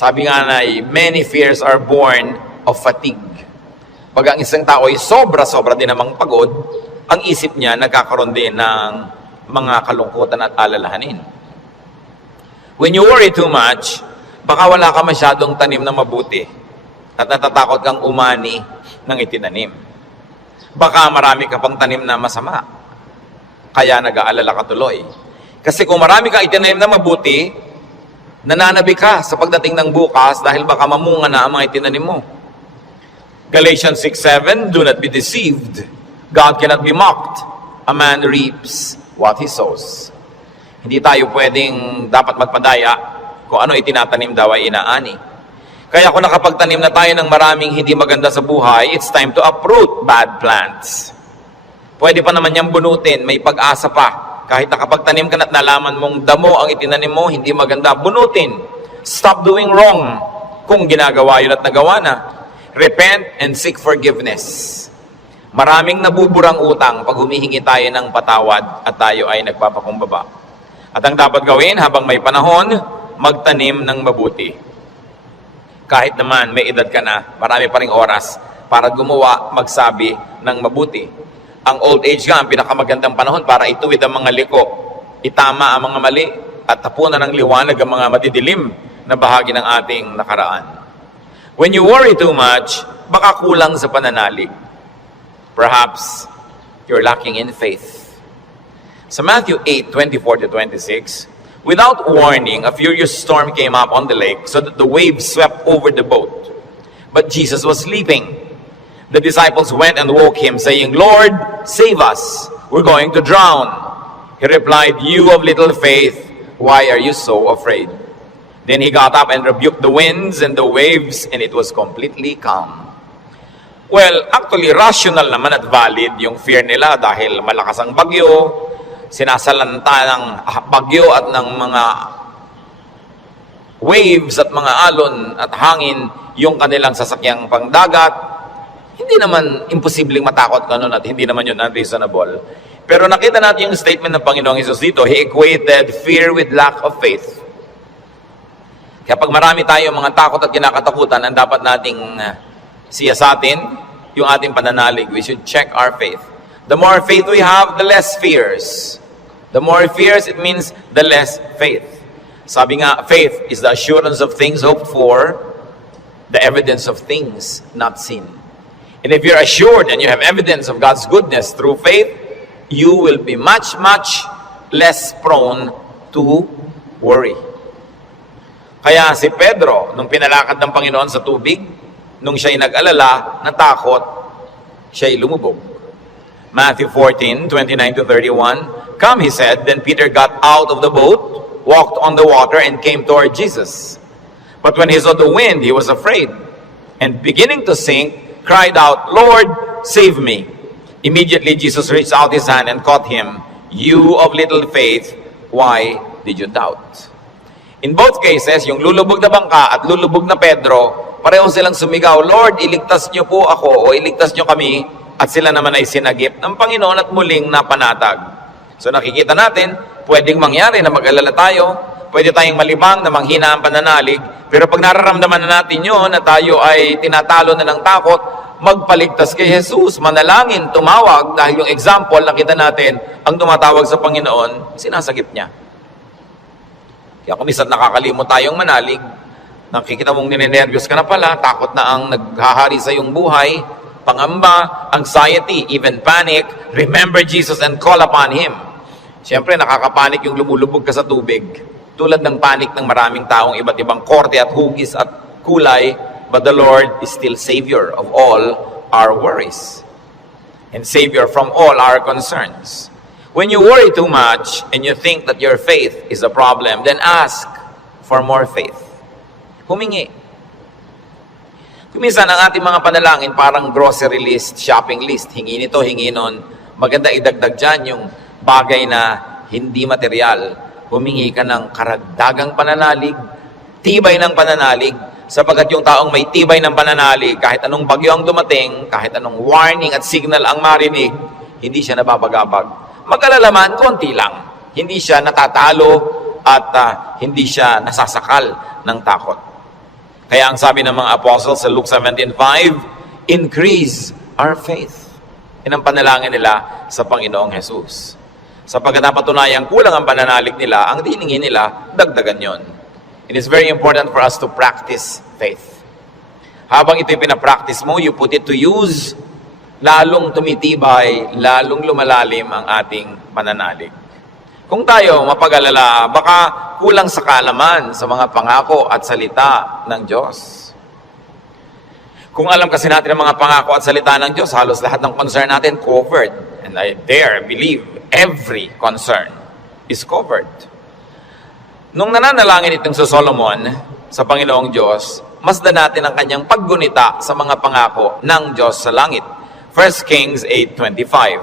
Sabi nga na, many fears are born of fatigue. Pag ang isang tao ay sobra-sobra din namang pagod, ang isip niya nagkakaroon din ng mga kalungkutan at alalahanin. When you worry too much, baka wala ka masyadong tanim na mabuti at natatakot kang umani ng itinanim. Baka marami ka pang tanim na masama, kaya nag-aalala ka tuloy. Kasi kung marami kang itinanim na mabuti, nananabi ka sa pagdating ng bukas dahil baka mamunga na ang mga itinanim mo. Galatians 6:7, do not be deceived. God cannot be mocked. A man reaps what he sows. Hindi tayo pwedeng dapat magpadaya kung ano itinatanim daw ay inaani. Kaya kung nakapagtanim na tayo ng maraming hindi maganda sa buhay, it's time to uproot bad plants. Pwede pa naman niyang bunutin, may pag-asa pa. Kahit nakapagtanim ka na't nalaman mong damo ang itinanim mo, hindi maganda, bunutin. Stop doing wrong kung ginagawa yun at nagawa na. Repent and seek forgiveness. Maraming nabuburang utang pag humihingi tayo ng patawad at tayo ay nagpapakumbaba. At ang dapat gawin habang may panahon, magtanim ng mabuti. Kahit naman may edad ka na, marami pa ring oras para gumawa, magsabi ng mabuti. Ang old age nga, ang pinakamagandang panahon para ituwid ang mga liko, itama ang mga mali, at tapunan ng liwanag ang mga madidilim na bahagi ng ating nakaraan. When you worry too much, baka kulang sa pananalig. Perhaps you're lacking in faith. Sa Matthew 8:24-26, without warning, a furious storm came up on the lake so that the waves swept over the boat. But Jesus was sleeping. The disciples went and woke him, saying, Lord, save us. We're going to drown. He replied, you of little faith, why are you so afraid? Then he got up and rebuked the winds and the waves, and it was completely calm. Well, actually, rational naman at valid yung fear nila dahil malakas ang bagyo, sinasalanta ng bagyo at ng mga waves at mga alon at hangin yung kanilang sasakyang pangdagat. Hindi naman imposibleng matakot ka nun at hindi naman yun unreasonable. Pero nakita natin yung statement ng Panginoong Hesus dito, He equated fear with lack of faith. Kaya pag marami tayo mga takot at kinakatakutan, ang dapat nating siyasatin yung ating pananalig. We should check our faith. The more faith we have, the less fears. The more fears, it means the less faith. Sabi nga, faith is the assurance of things hoped for, the evidence of things not seen. And if you're assured and you have evidence of God's goodness through faith, you will be much, much less prone to worry. Kaya si Pedro, nung pinalakad ng Panginoon sa tubig, nung siya'y nag-alala, natakot, siya'y lumubog. Matthew 14:29-31, come, he said. Then Peter got out of the boat, walked on the water, and came toward Jesus. But when he saw the wind, he was afraid. And beginning to sink, cried out, Lord, save me. Immediately Jesus reached out his hand and caught him. You of little faith, why did you doubt? In both cases, yung lulubog na bangka at lulubog na Pedro, pareho silang sumigaw, Lord, iligtas niyo po ako o iligtas niyo kami. At sila naman ay sinagip ng Panginoon at muling napanatag. So nakikita natin, pwedeng mangyari na mag-alala tayo, pwede tayong malibang na manghina ang pananalig, pero pag nararamdaman na natin yun, na tayo ay tinatalo na ng takot, magpaligtas kay Jesus, manalangin, tumawag, dahil yung example, nakita natin, ang tumatawag sa Panginoon, sinasagip niya. Kaya kung minsan nakakalimot tayong manalig, nakikita mong ninenervyos ka na pala, takot na ang naghahari sa iyong buhay, pangamba, anxiety, even panic, remember Jesus and call upon Him. Siyempre, nakakapanik yung lumulubog ka sa tubig. Tulad ng panik ng maraming taong iba't ibang korte at hugis at kulay, but the Lord is still Savior of all our worries and Savior from all our concerns. When you worry too much and you think that your faith is a problem, then ask for more faith. Humingi. Kuminsan ang ating mga panalangin parang grocery list, shopping list, hingi nito, hingi nun. Maganda idagdag dyan yung bagay na hindi material. Humingi ka ng karagdagang pananalig, tibay ng pananalig, sapagkat yung taong may tibay ng pananalig, kahit anong bagyo ang dumating, kahit anong warning at signal ang marinig, hindi siya nababagabag. Mag-alala man, konti lang. Hindi siya natatalo at hindi siya nasasakal ng takot. Kaya ang sabi ng mga apostles sa Luke 17:5, increase our faith. Yan ang panalangin nila sa Panginoong Jesus. Sapagkat napatunayang kulang ang pananalig nila, ang diningin nila, dagdagan yon. It is very important for us to practice faith. Habang ito'y pinapractice mo, you put it to use, lalong tumitibay, lalong lumalalim ang ating pananalig. Kung tayo mapag-alala, baka kulang sa kaalaman sa mga pangako at salita ng Diyos. Kung alam kasi natin ang mga pangako at salita ng Diyos, halos lahat ng concern natin covered. And I dare believe every concern is covered. Nung nananalangin itong sa Solomon, sa Panginoong Diyos, masdan natin ang kanyang paggunita sa mga pangako ng Diyos sa langit. 1 Kings 8:25.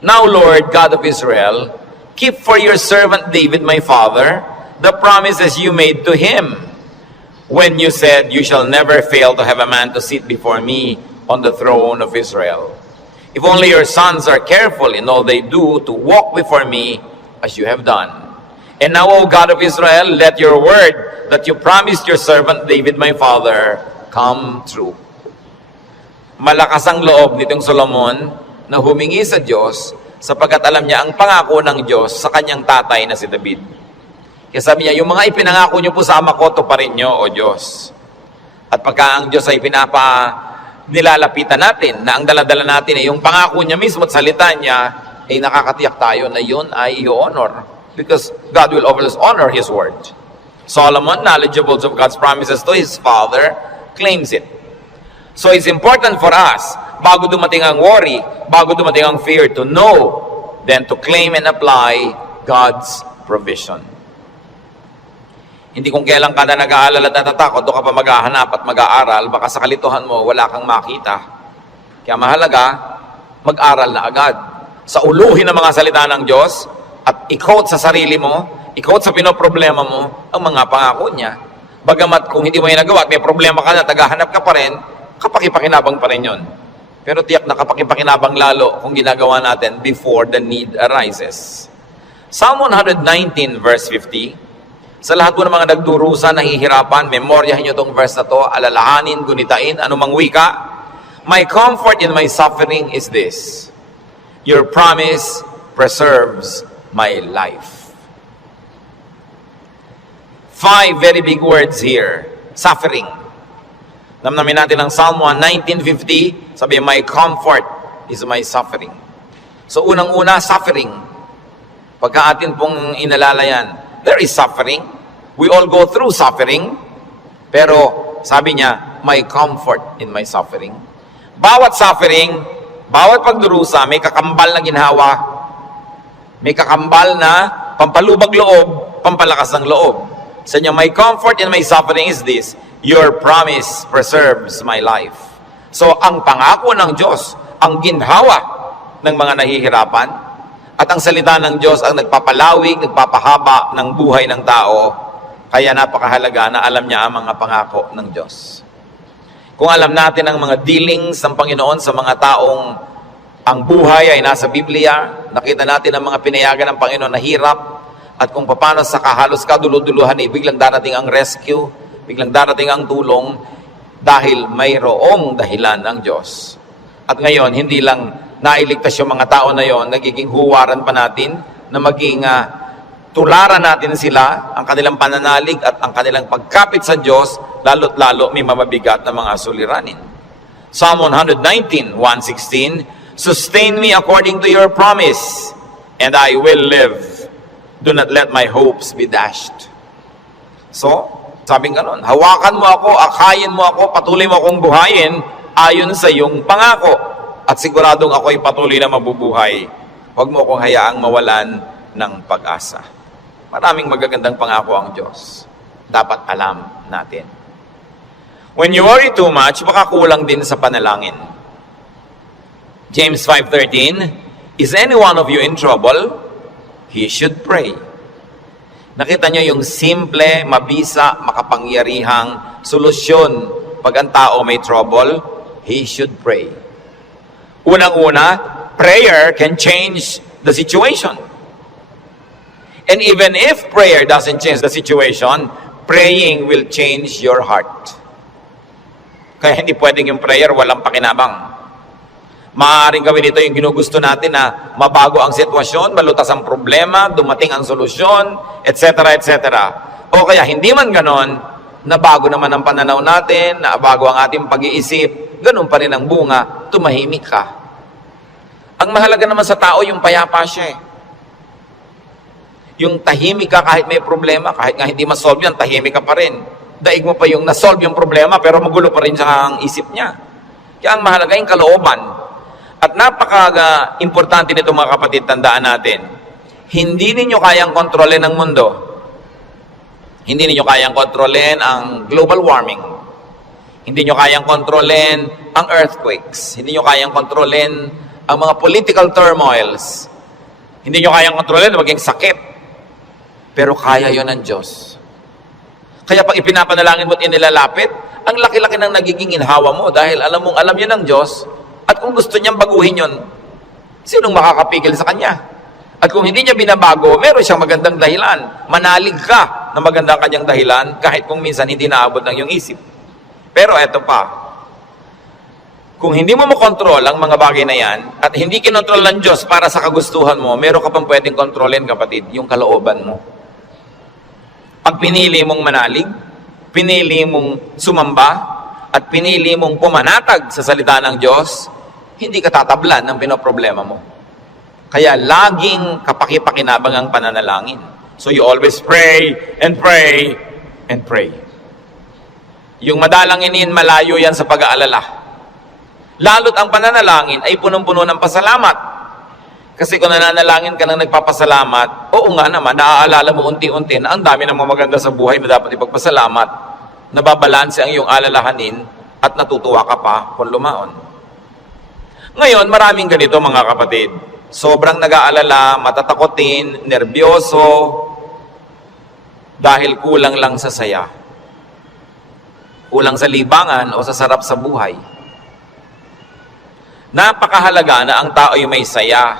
Now, Lord, God of Israel, keep for your servant David, my father, the promises you made to him when you said, you shall never fail to have a man to sit before me on the throne of Israel. If only your sons are careful in all they do to walk before me as you have done. And now, O God of Israel, let your word that you promised your servant David, my father, come true. Malakas ang loob nitong Solomon na humingi sa Diyos sapagkat alam niya ang pangako ng Diyos sa kanyang tatay na si David. Kaya sabi niya, yung mga ipinangako niyo po sa ama ko, tuparin niyo, O Diyos. At pagka ang Diyos ay nilalapitan natin, na ang daladala natin ay yung pangako niya mismo at salita niya, ay nakakatiyak tayo na yun ay i-honor. Because God will always honor His word. Solomon, knowledgeable of God's promises to his father, claims it. So it's important for us, bago dumating ang worry, bago dumating ang fear, to know, then to claim and apply God's provision. Hindi kung kailan ka na nag-aalala at natatakot, doon ka pa maghahanap at mag-aaral, baka sa kalituhan mo, wala kang makita. Kaya mahalaga, mag-aral na agad. Sa uluhin ng mga salita ng Diyos, at i-quote sa sarili mo, i-quote sa pinoproblema mo, ang mga pangako niya. Bagamat kung hindi mo yung nagawa at may problema ka na, tagahanap ka pa rin, kapakipakinabang pa rin yun. Pero tiyak na kapakipakinabang lalo kung ginagawa natin before the need arises. Psalm 119 verse 50, sa lahat po ng mga nagdurusa, nahihirapan, memoryahin nyo itong verse na to, alalahanin, gunitain, anumang wika. My comfort in my suffering is this: your promise preserves my life. 5 very big words here. Suffering. Namnamin natin ang Psalm 19:50, sabi, my comfort is my suffering. So unang-una, suffering. Pagka atin pong inalala yan, there is suffering. We all go through suffering. Pero sabi niya, my comfort in my suffering. Bawat suffering, bawat pagdurusa, may kakambal na ginhawa. May kakambal na pampalubag loob, pampalakas ng loob. Sa niya, my comfort in my suffering is this: your promise preserves my life. So, ang pangako ng Diyos, ang ginhawa ng mga nahihirapan, at ang salita ng Diyos ang nagpapalawig, nagpapahaba ng buhay ng tao. Kaya napakahalaga na alam niya ang mga pangako ng Diyos. Kung alam natin ang mga dealings ng Panginoon sa mga taong ang buhay ay nasa Biblia, nakita natin ang mga pinayagan ng Panginoon na hirap, at kung paano sa kahalos kaduluduluhan biglang darating ang rescue, biglang darating ang tulong, dahil mayroong dahilan ng Diyos. At ngayon, hindi lang nailigtas yung mga tao na yon, nagiging huwaran pa natin na maging tularan natin sila, ang kanilang pananalig at ang kanilang pagkapit sa Diyos, lalo't lalo may mamabigat na mga suliranin. Psalm 119, 116, sustain me according to your promise, and I will live. Do not let my hopes be dashed. So, sabing ganon, hawakan mo ako, akayin mo ako, patuloy mo akong buhayin ayon sa iyong pangako. At siguradong ako'y patuloy na mabubuhay. Huwag mo akong hayaang mawalan ng pag-asa. Maraming magagandang pangako ang Diyos. Dapat alam natin. When you worry too much, baka kulang din sa panalangin. James 5:13, is any one of you in trouble? He should pray. Nakita nyo yung simple, mabisa, makapangyarihang solusyon pag ang tao may trouble, he should pray. Unang-una, prayer can change the situation. And even if prayer doesn't change the situation, praying will change your heart. Kaya hindi pwedeng yung prayer walang pakinabang. Maaaring gawin ito yung ginugusto natin na mabago ang sitwasyon, malutas ang problema, dumating ang solusyon, etc. etc. O kaya hindi man ganon, nabago naman ang pananaw natin, nabago ang ating pag-iisip, ganun pa rin ang bunga, tumahimik ka. Ang mahalaga naman sa tao, yung payapa siya eh. Yung tahimik ka kahit may problema, kahit nga hindi masolve yan, tahimik ka pa rin. Daig mo pa yung nasolve yung problema, pero magulo pa rin siya ang isip niya. Kaya ang mahalaga yung kalooban. At napaka-importante nito mga kapatid, tandaan natin, hindi ninyo kayang kontrolin ang mundo. Hindi ninyo kayang kontrolin ang global warming. Hindi nyo kayang kontrolin ang earthquakes. Hindi nyo kayang kontrolin ang mga political turmoils. Hindi nyo kayang kontrolin na maging sakit. Pero kaya yon ng Diyos. Kaya pag ipinapanalangin mo at inilalapit, ang laki-laki ng nagiging inhawa mo dahil alam mong alam yan ng Diyos. At kung gusto niyang baguhin yon, sinong makakapigil sa Kanya? At kung hindi niya binabago, meron siyang magandang dahilan. Manalig ka na magandang kanyang dahilan kahit kung minsan hindi naabot ng iyong isip. Pero eto pa, kung hindi mo makontrol ang mga bagay na yan at hindi kinontrol ng Diyos para sa kagustuhan mo, meron ka pang pwedeng kontrolin, kapatid, yung kalooban mo. Pag pinili mong manalig, pinili mong sumamba, at pinili mong pumanatag sa salita ng Diyos, hindi ka tatablan ng pinoproblema mo. Kaya laging kapaki-pakinabang ang pananalangin. So you always pray and pray and pray. Yung madalanginin, malayo yan sa pag-aalala. Lalo't ang pananalangin ay punong-puno ng pasalamat. Kasi kung nananalangin ka nang nagpapasalamat, oo nga naman, naaalala mo unti-unti na ang dami ng mga maganda sa buhay na dapat ipagpasalamat. Nababalanse ang iyong alalahanin at natutuwa ka pa kung lumaon. Ngayon, maraming ganito mga kapatid. Sobrang nag-aalala, matatakotin, nerbyoso, dahil kulang lang sa saya. Kulang sa libangan o sa sarap sa buhay. Napakahalaga na ang tao ay may saya,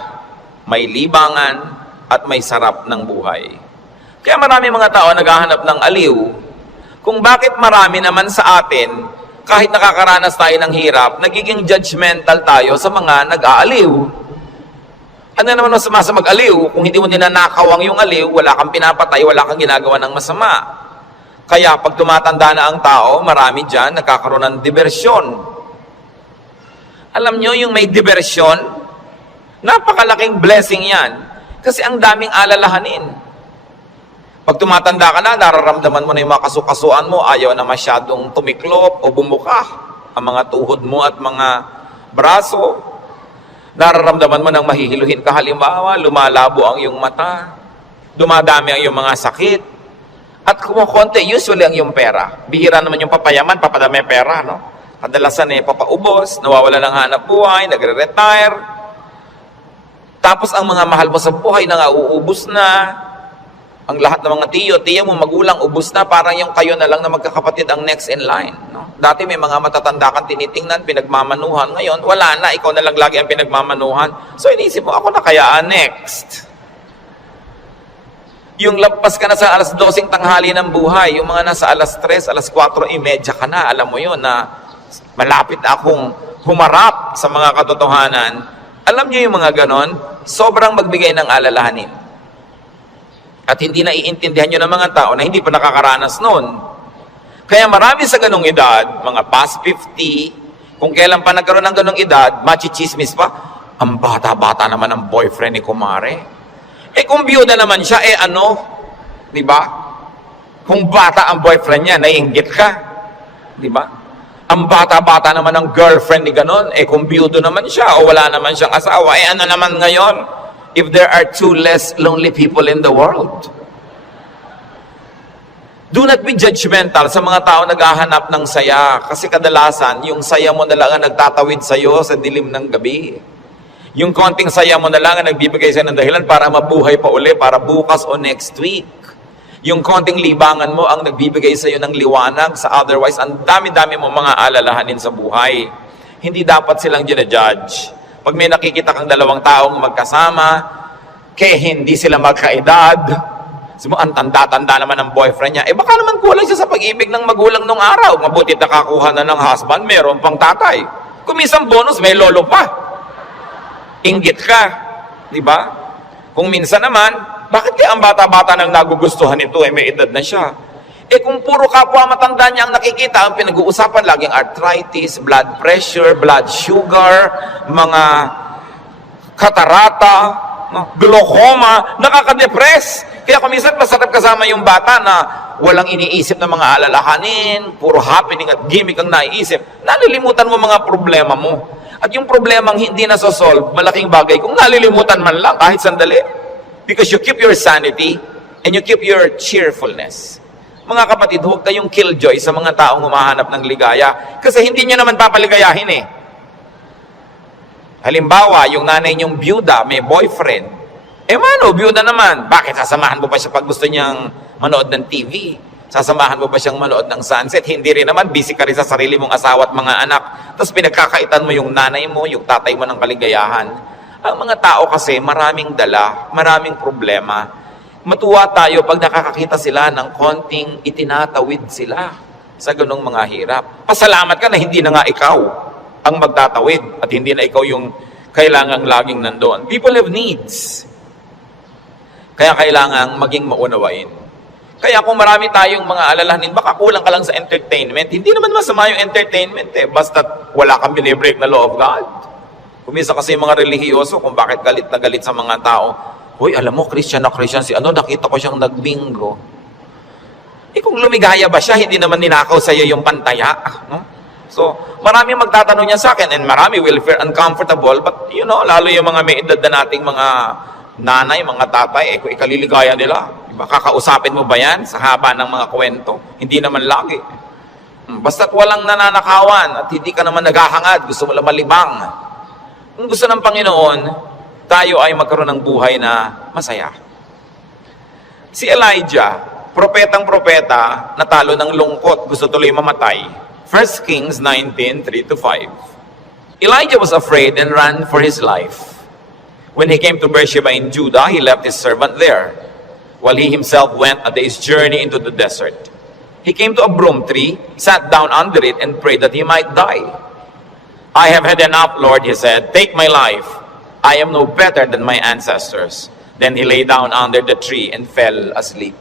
may libangan, at may sarap ng buhay. Kaya marami mga tao naghahanap ng aliw kung bakit marami naman sa atin, kahit nakakaranas tayo ng hirap, nagiging judgmental tayo sa mga nag-aaliw. Ano naman ang sama sa mag-aliw? Kung hindi mo ninanakaw ang yung aliw, wala kang pinapatay, wala kang ginagawa ng masama. Kaya pag tumatanda na ang tao, marami dyan nagkakaroon ng diversyon. Alam nyo, yung may diversyon, napakalaking blessing yan. Kasi ang daming alalahanin. Pag tumatanda ka na, nararamdaman mo na yung mga kasukasuan mo, ayaw na masyadong tumiklop o bumuka ang mga tuhod mo at mga braso. Nararamdaman mo nang mahihiluhin ka, halimbawa, lumalabo ang iyong mata, dumadami ang iyong mga sakit, at kumukonti, usually ang iyong pera. Bihira naman yung papayaman, papadami pera, no? Kadalasan papaubos, nawawala ng hanap buhay, nagre-retire. Tapos ang mga mahal mo sa buhay na uubos na. Ang lahat ng mga tiyo mo, magulang, ubos na, parang yung kayo na lang na magkakapatid ang next in line. No? Dati may mga matatanda kang tinitingnan, pinagmamanuhan. Ngayon, wala na, ikaw na lang lagi ang pinagmamanuhan. So inisip mo, ako na kaya next. Yung lampas ka na sa alas 12 tanghali ng buhay, yung mga nasa alas 3, alas 4:30 ka na, alam mo yun na malapit akong humarap sa mga katotohanan. Alam niyo yung mga ganon, sobrang magbigay ng alalahanin. At hindi naiintindihan nyo ng mga tao na hindi pa nakakaranas noon. Kaya marami sa ganong edad, mga past 50, kung kailan pa nagkaroon ng ganong edad, machichismis pa, ang bata-bata naman ang boyfriend ni Kumare. Kung biyuda naman siya, ano? Diba? Kung bata ang boyfriend niya, naiinggit ka. Diba? Ang bata-bata naman ang girlfriend ni ganon, kung biyudo naman siya o wala naman siyang asawa, ano naman ngayon? If there are 2 less lonely people in the world. Do not be judgmental sa mga tao naghahanap ng saya. Kasi kadalasan, yung saya mo na lang ang nagtatawid sa'yo sa dilim ng gabi. Yung konting saya mo na lang ang nagbibigay sa'yo ng dahilan para mabuhay pa uli, para bukas o next week. Yung konting libangan mo ang nagbibigay sa'yo ng liwanag sa otherwise, ang dami-dami mo mga alalahanin sa buhay. Hindi dapat silang ginajudge. Pag may nakikita kang dalawang taong magkasama, kaya hindi sila magkaedad, Ang tanda-tanda naman ng boyfriend niya. Baka naman kulang siya sa pag-ibig ng magulang nung araw. Mabuti nakakuha na ng husband, meron pang tatay. Kung minsan bonus, may lolo pa. Inggit ka. Di ba? Kung minsan naman, bakit kaya ang bata-bata nang nagugustuhan ito may edad na siya? Kung puro kapwa matanda niya ang nakikita, ang pinag-uusapan laging arthritis, blood pressure, blood sugar, mga katarata, glaucoma, nakaka-depress. Kaya kung minsan masarap kasama yung bata na walang iniisip na mga alalahanin, puro happening at gimmick ang naiisip, nalilimutan mo mga problema mo. At yung problemang hindi nasosolve, malaking bagay kung nalilimutan man lang kahit sandali. Because you keep your sanity and you keep your cheerfulness. Mga kapatid, huwag kayong killjoy sa mga taong humahanap ng ligaya kasi hindi nyo naman papaligayahin Halimbawa, yung nanay niyong byuda, may boyfriend. Mano, byuda naman. Bakit sasamahan mo pa siya pag gusto niyang manood ng TV? Sasamahan mo pa siyang manood ng sunset? Hindi rin naman, busy ka rin sa sarili mong asawa at mga anak. Tapos pinagkakaitan mo yung nanay mo, yung tatay mo ng kaligayahan. Ang mga tao kasi maraming dala, maraming problema. Matuwa tayo pag nakakakita sila ng konting itinatawid sila sa ganong mga hirap. Pasalamat ka na hindi na nga ikaw ang magtatawid at hindi na ikaw yung kailangang laging nandoon. People have needs. Kaya kailangang maging maunawain. Kaya kung marami tayong mga alalahanin, baka kulang ka lang sa entertainment. Hindi naman masama yung entertainment basta wala kang binibreak na law of God. Kumisa kasi yung mga relihiyoso kung bakit galit na galit sa mga tao. Hoy, alam mo, Christian na Christian si nakita ko siyang nagbingo. Kung lumigaya ba siya, hindi naman ninakaw sa iyo yung pantaya. No? So, marami magtatanong niya sa akin and marami will feel uncomfortable but lalo yung mga may edad na nating mga nanay, mga tatay, kung ikaliligaya nila, diba? Kakausapin mo ba yan sa haba ng mga kwento? Hindi naman lagi. Basta't walang nananakawan at hindi ka naman naghahangad, gusto mo lang malibang. Kung gusto ng Panginoon, tayo ay magkaroon ng buhay na masaya. Si Elijah, propetang-propeta, natalo ng lungkot, gusto tuloy mamatay. 1 Kings 19:3-5. Elijah was afraid and ran for his life. When he came to Beersheba in Judah, he left his servant there, while he himself went a day's journey into the desert. He came to a broom tree, sat down under it, and prayed that he might die. I have had enough, Lord, he said. Take my life. I am no better than my ancestors. Then he lay down under the tree and fell asleep.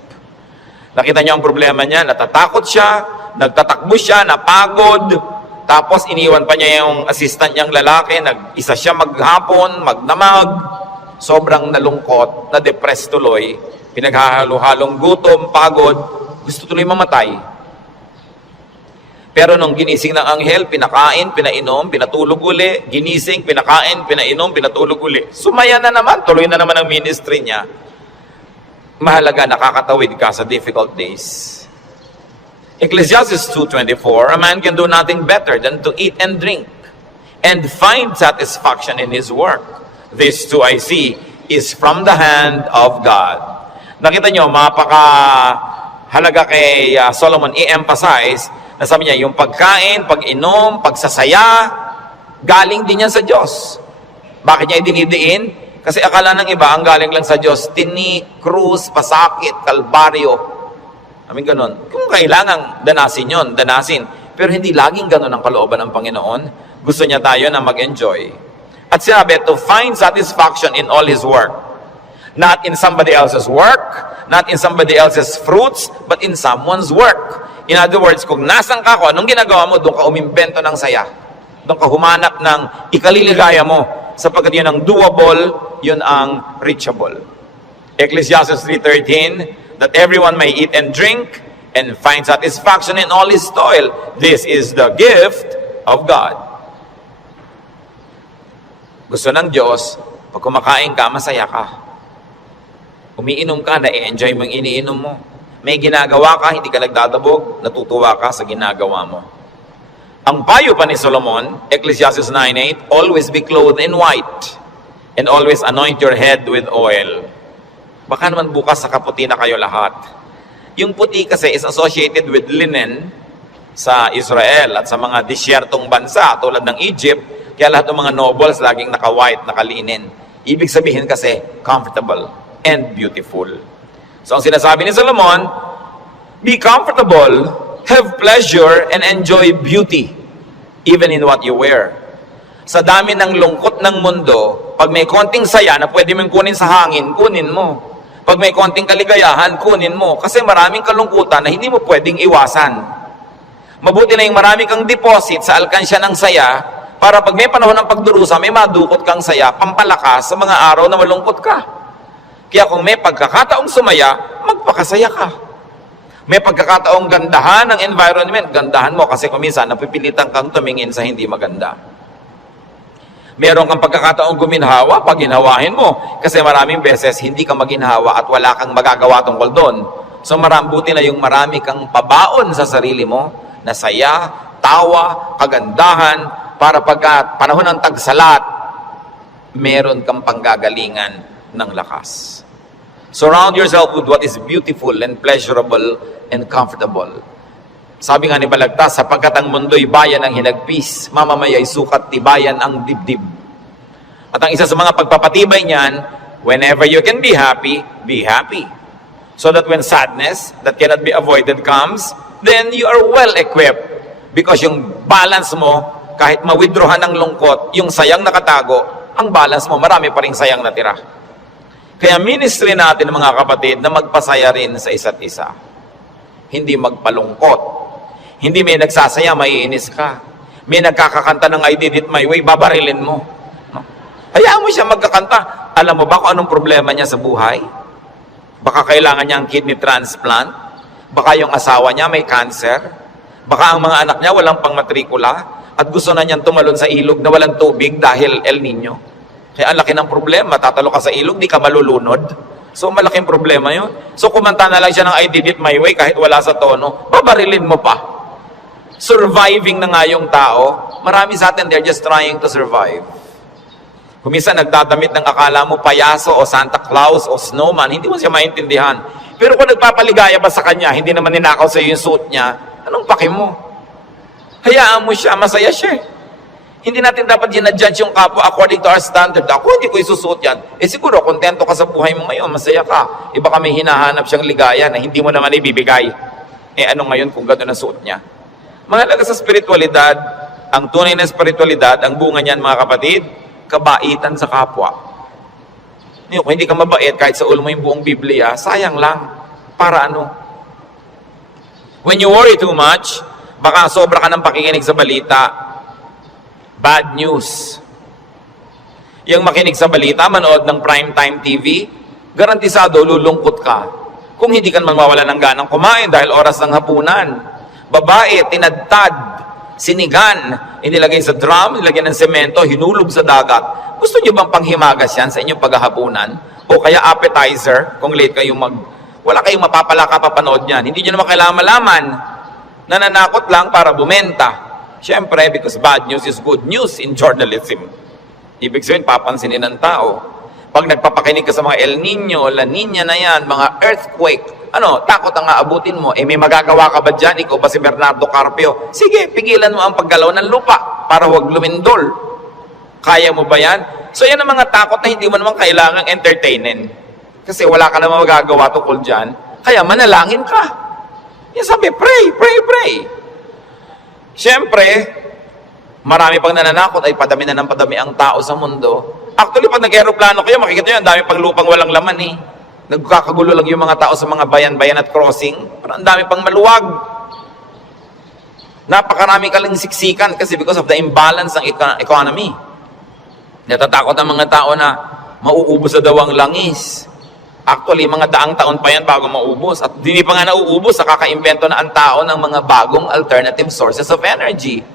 Nakita niyo ang problema niya, natatakot siya, nagtatakbo siya, napagod, tapos iniwan pa niya yung assistant niyang lalaki, nag-isa siya maghapon, magdamag, sobrang nalungkot, na-depressed tuloy, pinaghahalo-halong gutom, pagod, gusto tuloy mamatay. Pero nung ginising ng anghel, pinakain, pinainom, pinatulog uli, ginising, pinakain, pinainom, pinatulog uli. Sumaya na naman, tuloy na naman ang ministry niya. Mahalaga, nakakatawid ka sa difficult days. Ecclesiastes 2:24, a man can do nothing better than to eat and drink and find satisfaction in his work. This too I see is from the hand of God. Nakita nyo, mapaka-halaga kay Solomon i-emphasize na sabi niya, yung pagkain, pag-inom, pagsasaya, galing din yan sa Diyos. Bakit niya idinidiin? Kasi akala ng iba, ang galing lang sa Diyos, tinik, krus, pasakit, kalbaryo. Ganun. Kung kailangang danasin yon, danasin. Pero hindi laging ganun ang kalooban ng Panginoon. Gusto niya tayo na mag-enjoy. At sinabi, to find satisfaction in all His work. Not in somebody else's work, not in somebody else's fruits, but in someone's work. In other words, kung nasan ka ko, anong ginagawa mo, doon ka umimbento ng saya. Doon ka humanap ng ikaliligaya mo. Sapagkat yun ang doable, yun ang reachable. Ecclesiastes 3:13, that everyone may eat and drink and find satisfaction in all his toil. This is the gift of God. Gusto ng Diyos, pag kumakain ka, masaya ka. Umiinom ka, na-enjoy mo yung iniinom mo. May ginagawa ka, hindi ka nagdadabog, natutuwa ka sa ginagawa mo. Ang payo pa ni Solomon, Ecclesiastes 9:8, always be clothed in white and always anoint your head with oil. Baka naman bukas sa kaputi na kayo lahat. Yung puti kasi is associated with linen sa Israel at sa mga disyertong bansa tulad ng Egypt, kaya lahat ng mga nobles laging naka-white, naka-linen. Ibig sabihin kasi, comfortable and beautiful. So ang sinasabi ni Solomon, be comfortable, have pleasure, and enjoy beauty, even in what you wear. Sa dami ng lungkot ng mundo, pag may konting saya na pwede mong kunin sa hangin, kunin mo. Pag may konting kaligayahan, kunin mo. Kasi maraming kalungkutan na hindi mo pwedeng iwasan. Mabuti na yung marami kang deposit sa alkansya ng saya, para pag may panahon ng pagdurusa, may madukot kang saya, pampalakas sa mga araw na malungkot ka. Kaya kung may pagkakataong sumaya, magpakasaya ka. May pagkakataong gandahan ng environment, gandahan mo kasi kung minsan napipilitan kang tumingin sa hindi maganda. Meron kang pagkakataong guminhawa, pag ginhawahin mo. Kasi maraming beses hindi ka maginhawa at wala kang magagawa tungkol doon. So marambuti na yung marami kang pabaon sa sarili mo, na saya, tawa, kagandahan, para pagka panahon ng tagsalat, meron kang panggagalingan ng lakas. Surround yourself with what is beautiful and pleasurable and comfortable. Sabi nga ni Balagtas, sapagkat ang mundo'y bayan ng hinagpis, mamamaya'y sukat tibayan ang dibdib. At ang isa sa mga pagpapatibay niyan, whenever you can be happy, be happy. So that when sadness that cannot be avoided comes, then you are well equipped. Because yung balance mo, kahit ma-withdrawhan ng lungkot, yung sayang nakatago, ang balance mo, marami pa rin sayang natira. Kaya ministry natin, mga kapatid, na magpasaya rin sa isa't isa. Hindi magpalungkot. Hindi may nagsasaya, maiinis ka. May nagkakakanta ng I did it my way, babarilin mo. No? Hayaan mo siya magkakanta. Alam mo ba kung anong problema niya sa buhay? Baka kailangan niya ang kidney transplant. Baka yung asawa niya may cancer. Baka ang mga anak niya walang pangmatrikula. At gusto na niyang tumalon sa ilog na walang tubig dahil El Nino. Kaya ang laki ng problema. Tatalo ka sa ilog, di ka malulunod. So malaking problema yun. So kumanta na lang siya ng I did it my way kahit wala sa tono, babarilin mo pa. Surviving na nga yung tao. Marami sa atin, they're just trying to survive. Kung minsan nagdadamit ng akala mo payaso o Santa Claus o snowman, hindi mo siya maintindihan. Pero kung nagpapaligaya pa sa kanya, hindi naman ninakaw sa iyo yung suit niya, anong paki mo? Hayaan mo siya, masaya siya. Hindi natin dapat ginadjudge yung kapwa according to our standard. Ako, hindi ko isusuot yan. Eh siguro, kontento ka sa buhay mo ngayon, masaya ka. Iba ka may hinahanap siyang ligaya na hindi mo naman ibibigay. Eh ano ngayon kung gano'n ang suot niya? Mahalaga sa spiritualidad, ang tunay na spiritualidad, ang bunga niyan mga kapatid, kabaitan sa kapwa. Kung hindi ka mabait, kahit sa ulo mo yung buong Biblia, sayang lang. Para ano? When you worry too much, baka sobra ka ng pakikinig sa balita. Bad news. Yung makinig sa balita, manood ng primetime TV, garantisado lulungkot ka. Kung hindi ka mawawala ng ganang kumain dahil oras ng hapunan. Babae, tinadtad, sinigan, inilagay sa drum, nilagyan ng semento, hinulog sa dagat. Gusto niyo bang panghimagas yan sa inyong paghahapunan? O kaya appetizer, kung late kayong wala kayong mapapala kapapanood niyan. Hindi niyo naman kailangan malaman. Nananakot lang para bumenta. Siyempre, because bad news is good news in journalism. Ibig sabihin, papansinin ng tao. Pag nagpapakinig ka sa mga El Nino, La Nina na yan, mga earthquake, takot ang aabutin mo. Eh, may magagawa ka ba dyan? Ikaw ba si Bernardo Carpio? Sige, pigilan mo ang paggalaw ng lupa para huwag lumindol. Kaya mo ba yan? So, yan ang mga takot na hindi mo naman kailangang entertainin. Kasi wala ka naman magagawa tungkol dyan. Kaya manalangin ka. Yan sabi, pray, pray, pray. Siyempre, marami pang nananakot ay padami na ng padami ang tao sa mundo. Actually, pag nag-aeroplano kayo, makikita nyo, ang dami pang lupang walang laman eh. Nagkakagulo lang yung mga tao sa mga bayan-bayan at crossing. Parang ang dami pang maluwag. Napakarami ka lang siksikan kasi because of the imbalance ng economy. Natatakot ang mga tao na mauubos sa daw ang langis. Actually, mga daang taon pa yan bago maubos. At hindi pa nga nauubos, nakaka-invento na ang tao ng mga bagong alternative sources of energy.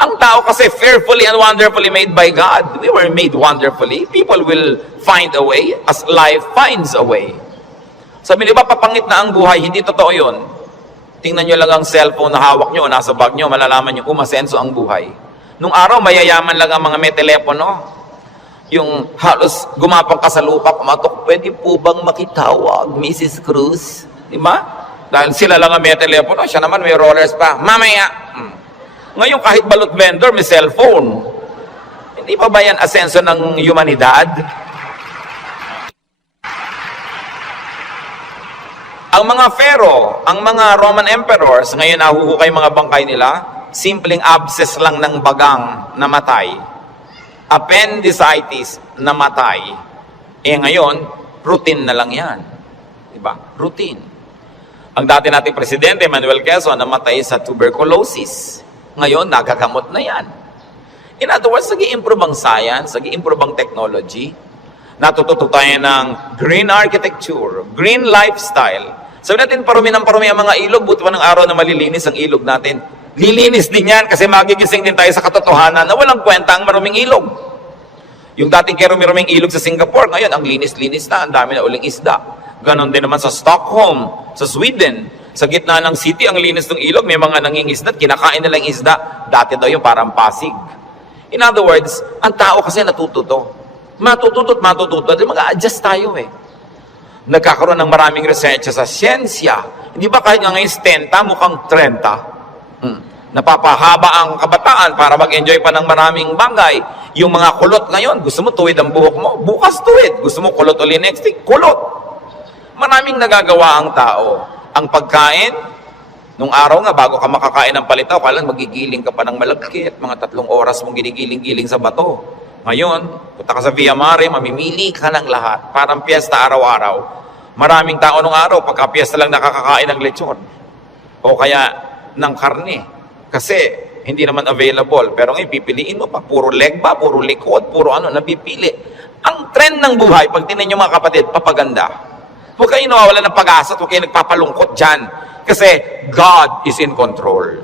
Ang tao kasi fearfully and wonderfully made by God. We were made wonderfully. People will find a way as life finds a way. Sabi niyo ba, papangit na ang buhay? Hindi totoo yun. Tingnan nyo lang ang cellphone na hawak nyo o nasa bag nyo, malalaman nyo umasenso ang buhay. Nung araw, mayayaman lang ang mga may telepono. Yung halos gumapang ka sa lupa, kumatok, pwede po bang makitawag, Mrs. Cruz? Diba? Dahil sila lang ang may telepono, siya naman may rollers pa. Mamaya! Ngayon, kahit balot vendor, may cellphone. Hindi pa ba yan asenso ng humanidad? Ang mga pharaoh, ang mga Roman emperors, ngayon nahuhukay mga bangkay nila, simpleng abscess lang ng bagang namatay. Appendicitis namatay. Ngayon, routine na lang yan. Diba? Routine. Ang dati nating presidente, Manuel Quezon, namatay sa tuberculosis. Ngayon, nagagamot na yan. In other words, nag-i-improve ang science, nag-i-improve ang technology. Natututo tayo ng green architecture, green lifestyle. Sabi natin, parumi ng parumi ang mga ilog, buti pa ng araw na malilinis ang ilog natin. Lilinis din yan kasi magigising din tayo sa katotohanan na walang kwenta ang maruming ilog. Yung dating kerumi-ruming ilog sa Singapore, ngayon, ang linis-linis na, ang dami na uling isda. Ganon din naman sa Stockholm, sa Sweden. Sa gitna ng city, ang linis ng ilog, may mga nangingisda, kinakain nilang isda. Dati daw yung parang Pasig. In other words, ang tao kasi natututo. Matututo. Mag-a-adjust tayo eh. Nagkakaroon ng maraming research sa siyensya. Hindi ba kahit nga ngayon 10, mukhang 30? Napapahaba ang kabataan para mag-enjoy pa ng maraming bagay. Yung mga kulot ngayon, gusto mo tuwid ang buhok mo, bukas tuwid. Gusto mo kulot ulit next week, kulot. Maraming nagagawa ang tao. Ang pagkain, nung araw nga, bago ka makakain ng palitaw, kailan magigiling ka pa ng malagkit, mga 3 oras mong ginigiling-giling sa bato. Ngayon, punta ka sa Via Mare, mamimili ka ng lahat. Parang piyesta araw-araw. Maraming tao nung araw, pagka piyesta lang nakakakain ng lechon. O kaya ng karne. Kasi hindi naman available. Pero ngayon, pipiliin mo pa. Puro leg ba? Puro likod? Puro napipili. Ang trend ng buhay, pag tinan nyo mga kapatid, papaganda. Huwag kayo nawawala ng pag-asa at huwag kayo nagpapalungkot dyan. Kasi God is in control.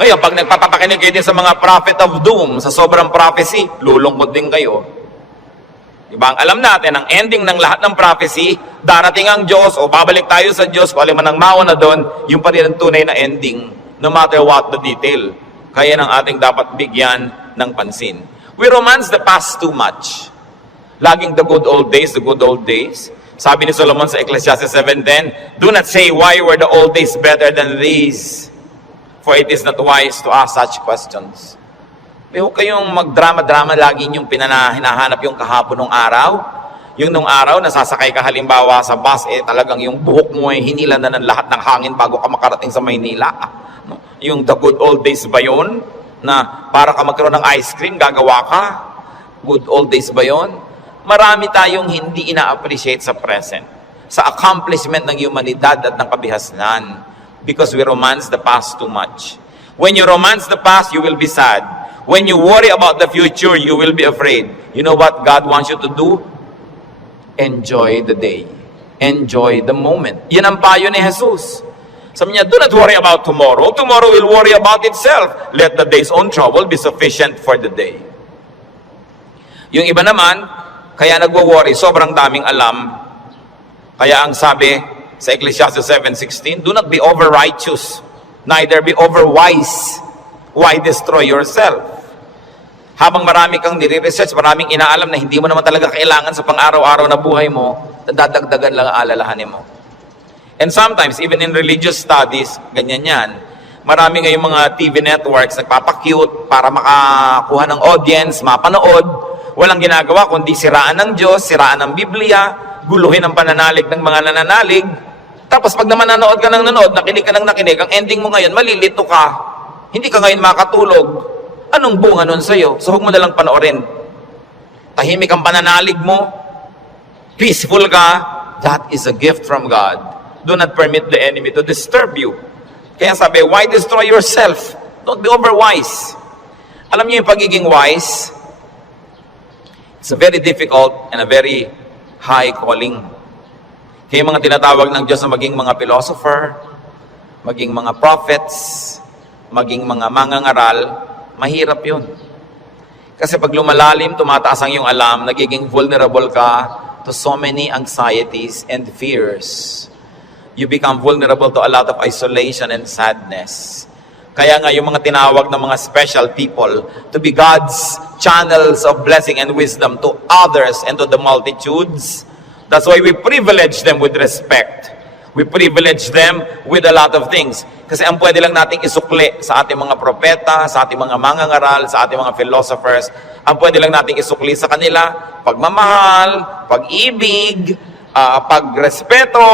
Ngayon, pag nagpapapakinig kayo din sa mga prophet of doom, sa sobrang prophecy, lulungkot din kayo. Diba? Ang alam natin, ang ending ng lahat ng prophecy, darating ang Diyos o babalik tayo sa Diyos, kung alin man ang mawa na doon, yung pa rin ang tunay na ending. No matter what the detail. Kaya nang ating dapat bigyan ng pansin. We romance the past too much. Laging the good old days, the good old days. Sabi ni Solomon sa Ecclesiastes 7:10, do not say, why were the old days better than these? For it is not wise to ask such questions. Huwag kayong magdrama-drama lagi yung hinahanap yung kahapon ng araw. Yung nung araw, nasasakay ka halimbawa sa bus, talagang yung buhok mo ay hinila na ng lahat ng hangin bago ka makarating sa Maynila. Yung the good old days ba yun? Na para ka magkaroon ng ice cream, gagawa ka? Good old days ba yun? Marami tayong hindi ina-appreciate sa present. Sa accomplishment ng humanidad at ng kabihasnan. Because we romance the past too much. When you romance the past, you will be sad. When you worry about the future, you will be afraid. You know what God wants you to do? Enjoy the day. Enjoy the moment. Yan ang payo ni Jesus. Sabi niya, do not worry about tomorrow. Tomorrow will worry about itself. Let the day's own trouble be sufficient for the day. Yung iba naman, kaya nagwo-worry, sobrang daming alam. Kaya ang sabi sa Ecclesiastes 7:16, do not be over-righteous, neither be over-wise. Why destroy yourself? Habang marami kang nire-research, maraming inaalam na hindi mo naman talaga kailangan sa pang-araw-araw na buhay mo, dadagdagan lang ang alalahanin mo. And sometimes, even in religious studies, ganyan yan. Marami ngayong mga TV networks nagpapakute para makakuha ng audience, mapanood. Walang ginagawa kundi siraan ng Diyos, siraan ng Biblia, guluhin ang pananalig ng mga nananalig. Tapos pag naman nanood ka ng nanood, nakinig ka ng nakinig, ang ending mo ngayon, malilito ka. Hindi ka ngayon makatulog. Anong bunga nun sa'yo? So huwag mo nalang panoorin. Tahimik ang pananalig mo. Peaceful ka. That is a gift from God. Do not permit the enemy to disturb you. Kaya sabi, why destroy yourself? Don't be over-wise. Alam niyo yung pagiging wise, it's a very difficult and a very high calling. Kaya mga tinatawag ng Diyos na maging mga philosopher, maging mga prophets, maging mga mangangaral, mahirap yun. Kasi pag lumalalim, tumataas ang iyong alam, nagiging vulnerable ka to so many anxieties and fears. You become vulnerable to a lot of isolation and sadness. Kaya nga yung mga tinawag na mga special people to be God's channels of blessing and wisdom to others and to the multitudes. That's why we privilege them with respect. We privilege them with a lot of things. Kasi ang pwede lang nating isukli sa ating mga propeta, sa ating mga mangangaral, sa ating mga philosophers, ang pwede lang nating isukli sa kanila, pagmamahal, pag-ibig, pagrespeto,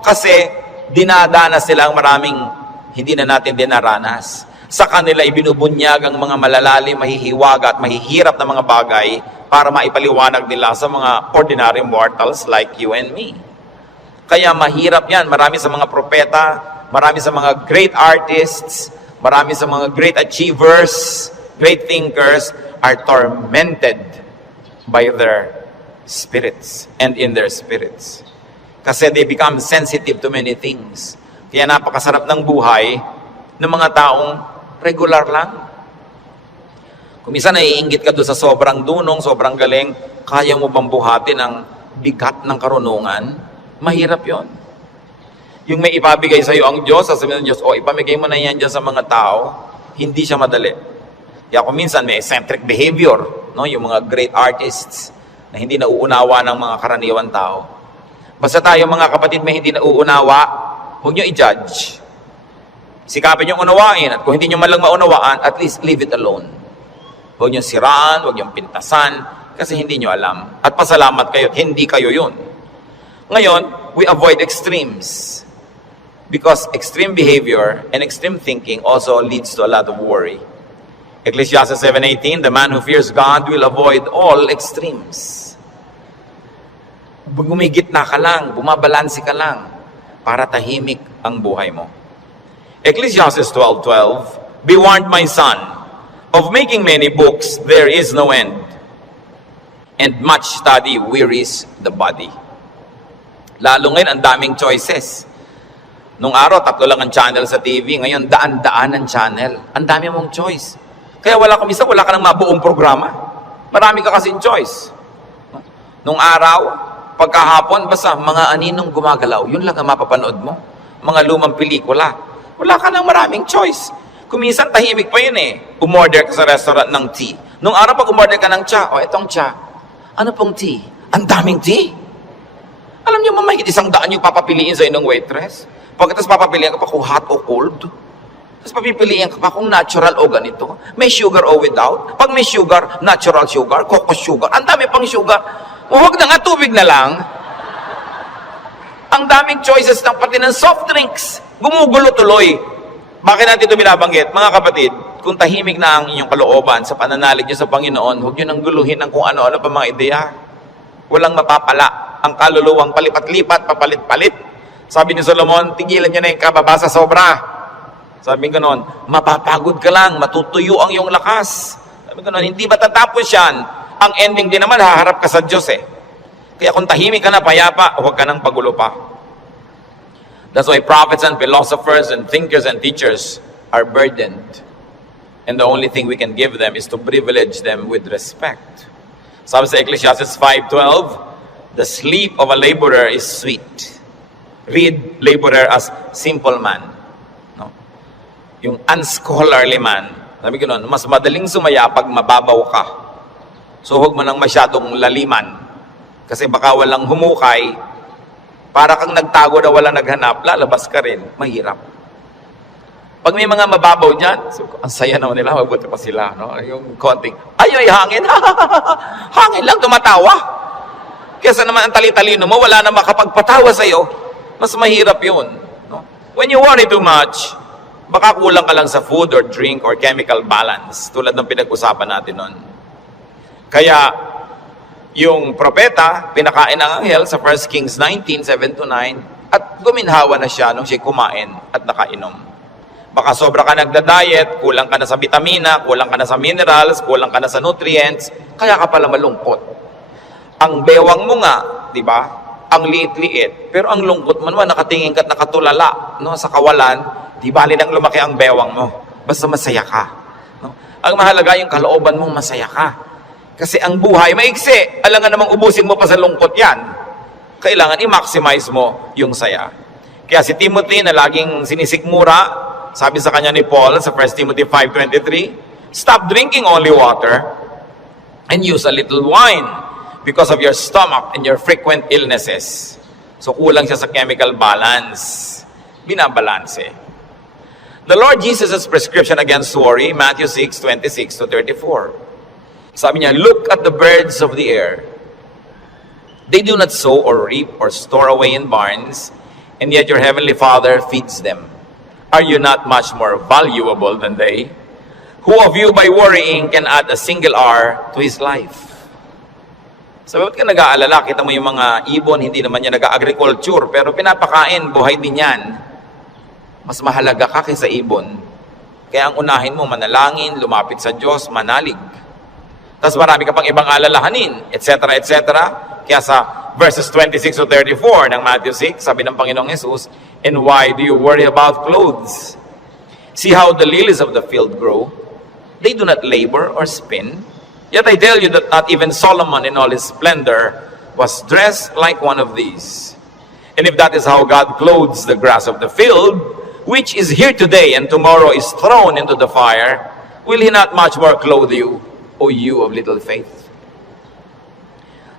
Kasi dinadanas nila ang maraming hindi na natin dinaranas. Sa kanila ibinubunyag ang mga malalalim, mahihiwaga at mahihirap na mga bagay para maipaliwanag nila sa mga ordinary mortals like you and me. Kaya mahirap yan. Marami sa mga propeta, marami sa mga great artists, marami sa mga great achievers, great thinkers are tormented by their spirits and in their spirits. Kasi they become sensitive to many things. Kaya napakasarap ng buhay ng mga taong regular lang. Kung minsan naiinggit ka doon sa sobrang dunong, sobrang galing, kaya mo bang buhatin ang bigat ng karunungan? Mahirap yon. Yung may ipabigay sa iyo ang Diyos, sasabihin ng Diyos, ipamigay mo na yan dyan sa mga tao, hindi siya madali. Kaya kung minsan may eccentric behavior, no? Yung mga great artists na hindi nauunawa ng mga karaniwan tao. Basta tayo mga kapatid may hindi nauunawa, huwag nyo i-judge. Sikapin nyo unawain, at kung hindi nyo man lang maunawaan, at least leave it alone. Huwag nyo siraan, huwag nyo pintasan, kasi hindi nyo alam. At pasalamat kayo, hindi kayo yun. Ngayon, we avoid extremes. Because extreme behavior and extreme thinking also leads to a lot of worry. Ecclesiastes 7:18, the man who fears God will avoid all extremes. Gumigitna ka lang, bumabalansi ka lang, para tahimik ang buhay mo. Ecclesiastes 12:12, be warned, my son, of making many books there is no end, and much study wearies the body. Lalo ngayon, ang daming choices. Nung araw, 3 lang ang channel sa TV. Ngayon, daan-daan ang channel. Ang dami mong choice. Kaya wala ka ng mabuong programa. Marami ka kasing choice. Nung araw, pagkahapon, basta mga aninong gumagalaw, yun lang ang mapapanood mo. Mga lumang pelikula. Wala ka ng maraming choice. Kuminsan, tahimik pa yun eh. Umorder ka sa restaurant ng tea. Nung araw, pag umorder ka ng cha, itong cha. Ano pong tea? Ang daming tea. Alam niyo, mamahit 100 yung papapiliin sa inong waitress. Pagkatapos papapiliin ka pa kung hot o cold. Tapos papipiliin ka pa kung natural o ganito. May sugar o without. Pag may sugar, natural sugar, coco sugar. Ang dami pang sugar. Huwag na nga, tubig na lang. Ang daming choices ng pati ng soft drinks. Gumugulo tuloy. Bakit natin ito binabanggit? Mga kapatid, kung tahimik na ang inyong kalooban sa pananalig niyo sa Panginoon, huwag niyo nang guluhin ng kung ano-ano pa mga ideya. Walang mapapala. Ang kaluluwang palipat-lipat, papalit-palit. Sabi ni Solomon, tigilan niyo na yung kababasa sobra. Sabi ko noon, mapapagod ka lang, matutuyo ang iyong lakas. Sabi ko noon, hindi ba tatapos yan? Ang ending din naman, haharap ka sa Diyos eh. Kaya kung tahimik ka na, payapa, huwag ka nang pagulo pa. That's why prophets and philosophers and thinkers and teachers are burdened. And the only thing we can give them is to privilege them with respect. Sabi sa Ecclesiastes 5:12, the sleep of a laborer is sweet. Read laborer as simple man. No? Yung unscholarly man, sabi ko noon, mas madaling sumaya pag mababaw ka. So huwag mo nang masyadong laliman. Kasi baka walang humukay, para kang nagtago na wala naghanap, lalabas ka rin, mahirap. Pag may mga mababaw dyan, so, ang saya naman nila, mabuti pa sila. No? Yung konting, ay hangin, hangin lang, tumatawa. Kesa naman ang tali-talino mo, wala na makapagpatawa sa'yo, mas mahirap yun. No? When you worry too much, baka kulang ka lang sa food or drink or chemical balance, tulad ng pinag-usapan natin nun. Kaya, yung propeta, pinakain ang anghel sa 1 Kings 19:7-9, at guminhawa na siya nung siya kumain at nakainom. Baka sobra ka nagda-diet, kulang ka na sa vitamina, kulang ka na sa minerals, kulang ka na sa nutrients, kaya ka pala malungkot. Ang bewang mo nga, di ba? Ang liit-liit. Pero ang lungkot mo naman, nakatingin ka at nakatulala, no? Sa kawalan, di bali nang lumaki ang bewang mo. Basta masaya ka. No? Ang mahalaga yung kalooban mong masaya ka. Kasi ang buhay maiksi. Alangan namang ubusin mo pa sa lungkot yan. Kailangan i-maximize mo yung saya. Kaya si Timothy na laging sinisikmura, sabi sa kanya ni Paul sa 1 Timothy 5:23, stop drinking only water and use a little wine because of your stomach and your frequent illnesses. So kulang siya sa chemical balance. Binabalanse. The Lord Jesus' prescription against worry, Matthew 6:26-34. Sabi niya, look at the birds of the air. They do not sow or reap or store away in barns, and yet your heavenly Father feeds them. Are you not much more valuable than they? Who of you by worrying can add a single hour to his life? So, bakit ka nag-aalala? Kita mo yung mga ibon, hindi naman yan nag-agriculture, pero pinapakain, buhay din yan. Mas mahalaga ka kaysa ibon. Kaya ang unahin mo, manalangin, lumapit sa Diyos, manalig. Tapos marami ka pang ibang alalahanin, etc., etc. Kaya sa verses 26 to 34 ng Matthew 6, sabi ng Panginoong Jesus, "And why do you worry about clothes? See how the lilies of the field grow. They do not labor or spin. Yet I tell you that not even Solomon in all his splendor was dressed like one of these. And if that is how God clothes the grass of the field, which is here today and tomorrow is thrown into the fire, will he not much more clothe you, O you of little faith?"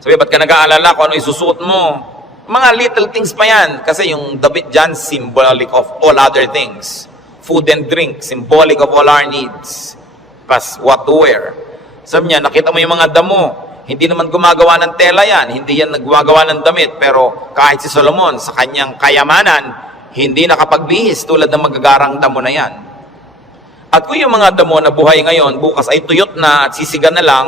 Sabi, ba't ka nag-aalala kung ano isusuot mo? Mga little things pa yan. Kasi yung damit dyan, symbolic of all other things. Food and drink, symbolic of all our needs. Plus, what to wear. Sabi niya, nakita mo yung mga damo. Hindi naman gumagawa ng tela yan. Hindi yan naggagawa ng damit. Pero kahit si Solomon, sa kanyang kayamanan, hindi nakapagbihis tulad ng magagarang damo na yan. At kung yung mga damo na buhay ngayon, bukas ay tuyot na at sisiga na lang,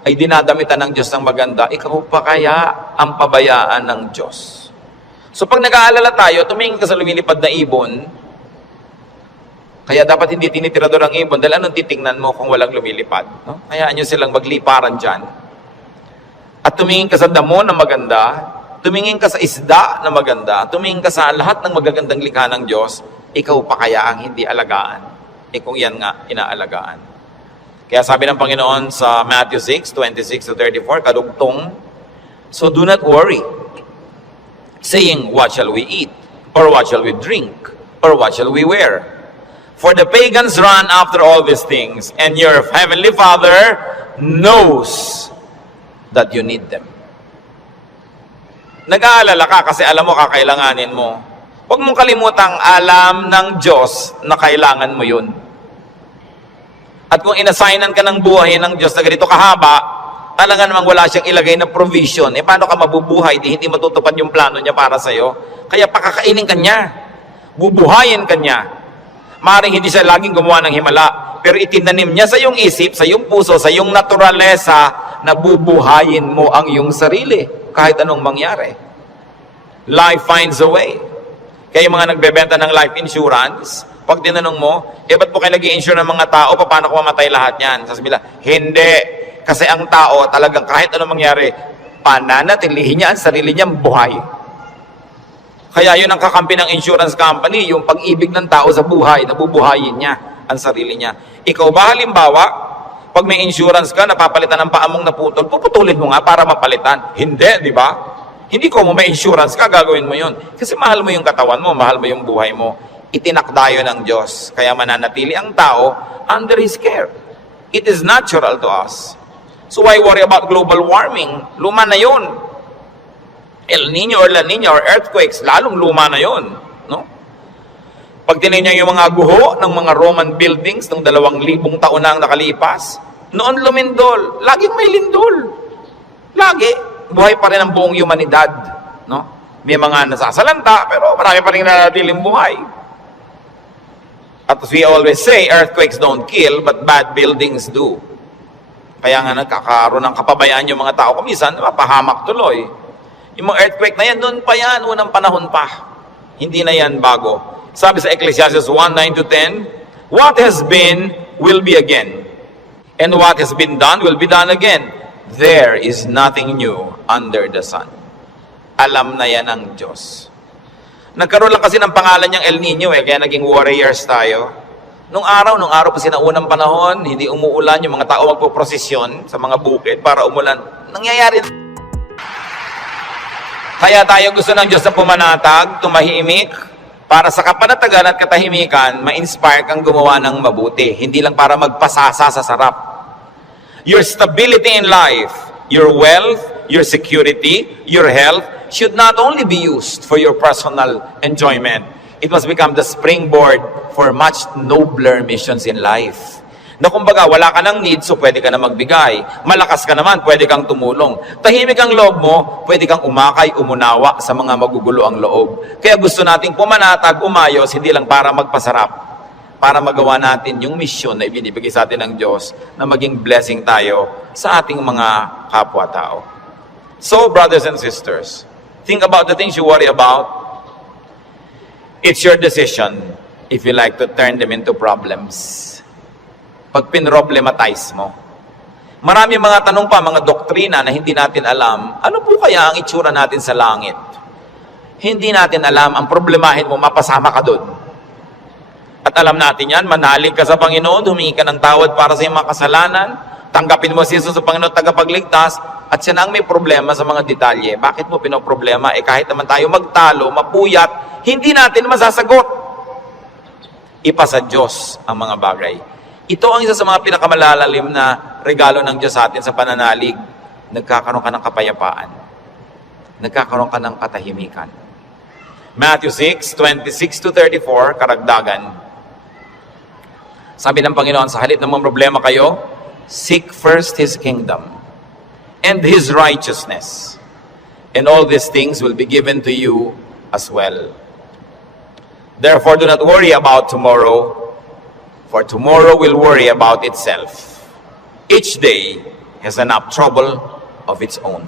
ay dinadamitan ng Diyos ng maganda, ikaw pa kaya ang pabayaan ng Diyos? So pag nag-aalala tayo, tumingin ka sa lumilipad na ibon, kaya dapat hindi tinitirador ang ibon, dahil anong titingnan mo kung walang lumilipad? No? Hayaan nyo silang magliparan dyan. At tumingin ka sa damo na maganda, tumingin ka sa isda na maganda, tumingin ka sa lahat ng magagandang likha ng Diyos, ikaw pa kaya ang hindi alagaan? Kung yan nga, inaalagaan. Kaya sabi ng Panginoon sa Matthew 6, 26 to 34, kadugtong, "So do not worry, saying, what shall we eat? Or what shall we drink? Or what shall we wear? For the pagans run after all these things, and your heavenly Father knows that you need them." Nag-aalala ka kasi alam mo kakailanganin mo. Huwag mong kalimutang alam ng Diyos na kailangan mo yun. At kung inassignan ka ng buhay ng Diyos na ganito kahaba, talaga namang wala siyang ilagay na provision. Paano ka mabubuhay? Hindi matutupad yung plano niya para sa'yo. Kaya pakakainin ka niya. Bubuhayin ka niya. Maaaring hindi siya laging gumawa ng himala, pero itinanim niya sa iyong isip, sa iyong puso, sa iyong naturalesa, na bubuhayin mo ang iyong sarili kahit anong mangyari. Life finds a way. Kaya yung mga nagbebenta ng life insurance, pag tinanong mo, ba't po kayo nag-i-insure ng mga tao, paano kung mamatay lahat yan? Sasabihin nila, hindi. Kasi ang tao, talagang kahit anong mangyari, pananatilihin niya ang sarili niyang buhay. Kaya yun ang kakampi ng insurance company, yung pag-ibig ng tao sa buhay, nabubuhayin niya ang sarili niya. Ikaw ba halimbawa, pag may insurance ka, napapalitan ng paa mong naputol, puputulin mo nga para mapalitan. Hindi, di ba? Hindi ko mo may insurance ka, gagawin mo yun. Kasi mahal mo yung katawan mo, mahal mo yung buhay mo. Itinakdayo ng Diyos. Kaya mananatili ang tao under His care. It is natural to us. So why worry about global warming? Luma na yun. El Nino or La Nina or earthquakes, lalong luma na yun. No? Pag tinignan yung mga guho ng mga Roman buildings ng 2,000 taon na ang nakalipas, noon lumindol. Laging may lindol. Lagi. Buhay pa rin ang buong humanidad. No? May mga nasasalanta, pero marami pa rin nanatiling buhay. At as we always say, earthquakes don't kill, but bad buildings do. Kaya nga nagkakaroon ng kapabayaan yung mga tao. Kumisan, mapahamak tuloy. Yung mga earthquake na yan, noon pa yan, unang panahon pa. Hindi na yan bago. Sabi sa Ecclesiastes 1:9-10, "What has been, will be again. And what has been done, will be done again. There is nothing new under the sun." Alam na yan ng Diyos. Nagkaroon lang kasi ng pangalan niyang El Nino kaya naging warriors tayo. Nung araw pa sinaunang panahon, hindi umuulan, yung mga tao magpo-prosesyon sa mga bukid para umulan. Nangyayari. Kaya tayo gusto ng Diyos na pumanatag, tumahimik, para sa kapanatagan at katahimikan, ma-inspire kang gumawa ng mabuti. Hindi lang para magpasasa sa sarap. Your stability in life, your wealth, your security, your health, should not only be used for your personal enjoyment. It must become the springboard for much nobler missions in life. Na kumbaga, wala ka ng need, so pwede ka na magbigay. Malakas ka naman, pwede kang tumulong. Tahimik ang loob mo, pwede kang umakay, umunawa sa mga magugulo ang loob. Kaya gusto nating pumanatag, umayos, hindi lang para magpasarap, para magawa natin yung misyon na ibinibigay sa atin ng Diyos, na maging blessing tayo sa ating mga kapwa-tao. So, brothers and sisters, think about the things you worry about. It's your decision if you like to turn them into problems. Pag pinroblematize mo. Marami mga tanong pa, mga doktrina na hindi natin alam. Ano po kaya ang itsura natin sa langit? Hindi natin alam. Ang problemahin mo, mapasama ka doon. At alam natin yan, manalig ka sa Panginoon, humingi ka ng tawad para sa iyong mga kasalanan, tanggapin mo si Jesus sa Panginoon tagapagligtas, at siya na ang may problema sa mga detalye. Bakit mo pinoproblema? Kahit naman tayo magtalo, mapuyat, hindi natin masasagot. Ipasa Diyos ang mga bagay. Ito ang isa sa mga pinakamalalalim na regalo ng Diyos sa atin sa pananalig. Nagkakaroon ka ng kapayapaan. Nagkakaroon ka ng katahimikan. Matthew 6:26-34, karagdagan. Sabi ng Panginoon, sa halip ng mga problema kayo, seek first His kingdom and His righteousness, and all these things will be given to you as well. Therefore, do not worry about tomorrow, for tomorrow will worry about itself. Each day has enough trouble of its own.